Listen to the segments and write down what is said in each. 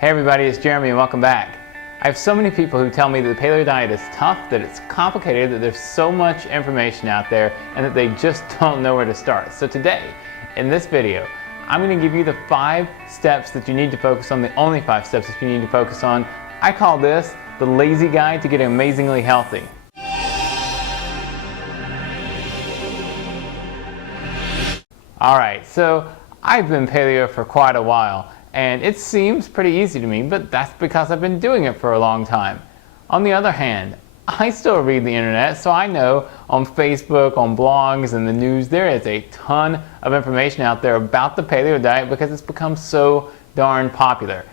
Hey everybody, it's Jeremy and welcome back. I have so many people who tell me that the paleo diet is tough, that it's complicated, that there's so much information out there, and that they just don't know where to start. So today, in this video, I'm going to give you the 5 steps that you need to focus on, the only 5 steps that you need to focus on. I call this the lazy guide to get amazingly healthy. Alright, so I've been paleo for quite a while, and it seems pretty easy to me, but that's because I've been doing it for a long time. On the other hand, I still read the internet, so I know on Facebook, on blogs, and the news, there is a ton of information out there about the paleo diet because it's become so darn popular.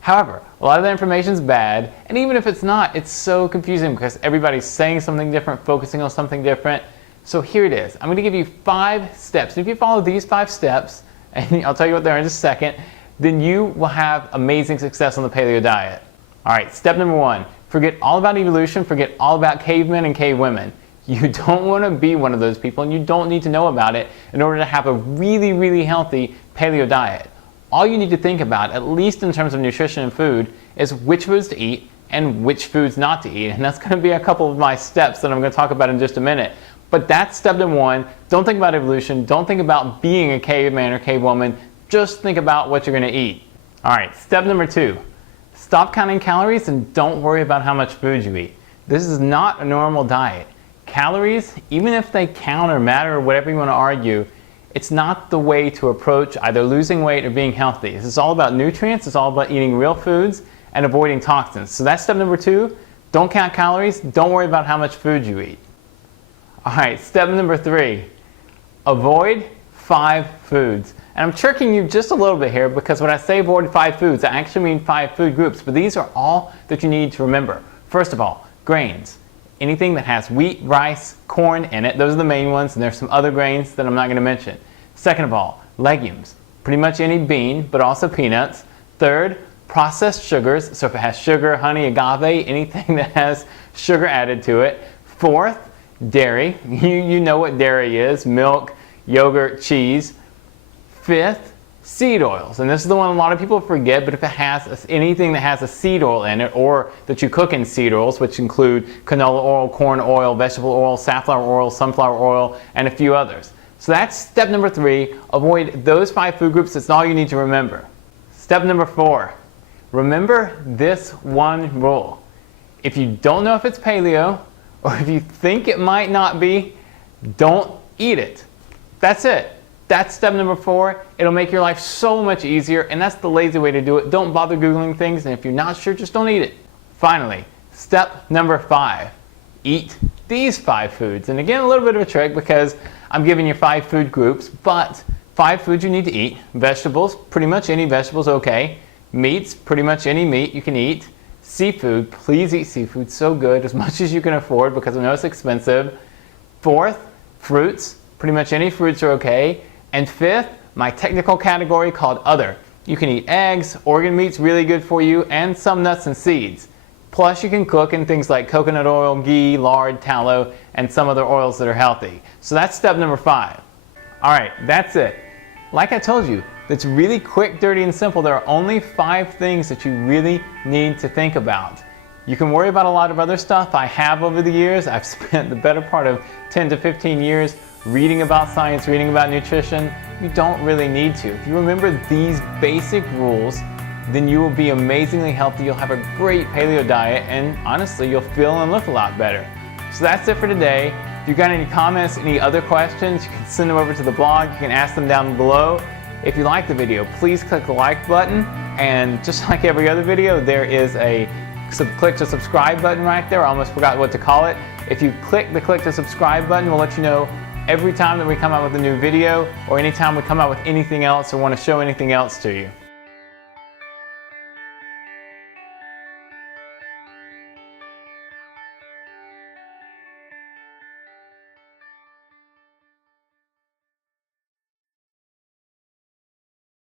However, a lot of the information is bad, and even if it's not, it's so confusing because everybody's saying something different, focusing on something different. So here it is. I'm going to give you 5 steps. And if you follow these 5 steps, and I'll tell you what they are in just a second, then you will have amazing success on the paleo diet. Alright, step number 1. Forget all about evolution, forget all about cavemen and cavewomen. You don't want to be one of those people, and you don't need to know about it in order to have a really, really healthy paleo diet. All you need to think about, at least in terms of nutrition and food, is which foods to eat and which foods not to eat. And that's going to be a couple of my steps that I'm going to talk about in just a minute. But that's step number 1. Don't think about evolution. Don't think about being a caveman or cavewoman. Just think about what you're going to eat. Alright, step number 2. Stop counting calories and don't worry about how much food you eat. This is not a normal diet. Calories, even if they count or matter or whatever you want to argue, it's not the way to approach either losing weight or being healthy. This is all about nutrients. It's all about eating real foods and avoiding toxins. So that's step number 2. Don't count calories. Don't worry about how much food you eat. Alright, step number 3. Avoid 5 foods. And I'm tricking you just a little bit here because when I say avoid 5 foods, I actually mean 5 food groups. But these are all that you need to remember. First of all, grains. Anything that has wheat, rice, corn in it, those are the main ones, and there's some other grains that I'm not going to mention. Second of all, legumes. Pretty much any bean, but also peanuts. Third, processed sugars. So if it has sugar, honey, agave, anything that has sugar added to it. Fourth, dairy. You know what dairy is. Milk, yogurt, cheese. Fifth, seed oils. And this is the one a lot of people forget, but if it has anything that has a seed oil in it, or that you cook in seed oils, which include canola oil, corn oil, vegetable oil, safflower oil, sunflower oil, and a few others. So that's step number 3. Avoid those 5 food groups. That's all you need to remember. Step number 4. Remember this one rule. If you don't know if it's paleo, or if you think it might not be, don't eat it. That's it. That's step number 4. It'll make your life so much easier, and that's the lazy way to do it. Don't bother Googling things, and if you're not sure, just don't eat it. Finally, step number 5. Eat these 5 foods. And again, a little bit of a trick because I'm giving you 5 food groups, but 5 foods you need to eat. Vegetables, pretty much any vegetables, okay. Meats, pretty much any meat you can eat. Seafood, please eat seafood, so good, as much as you can afford because I know it's expensive. Fourth, fruits, pretty much any fruits are okay. And fifth, my technical category called other. You can eat eggs, organ meat's really good for you, and some nuts and seeds. Plus you can cook in things like coconut oil, ghee, lard, tallow, and some other oils that are healthy. So that's step number 5. Alright, that's it. Like I told you, it's really quick, dirty, and simple. There are only 5 things that you really need to think about. You can worry about a lot of other stuff. I have over the years. I've spent the better part of 10 to 15 years reading about science, reading about nutrition. You don't really need to. If you remember these basic rules, then you will be amazingly healthy. You'll have a great paleo diet, and honestly, you'll feel and look a lot better. So that's it for today. If you've got any comments, any other questions, you can send them over to the blog. You can ask them down below. If you like the video, please click the like button, and just like every other video, there is a click to subscribe button right there. I almost forgot what to call it. If you click the click to subscribe button, we'll let you know every time that we come out with a new video, or anytime we come out with anything else or want to show anything else to you.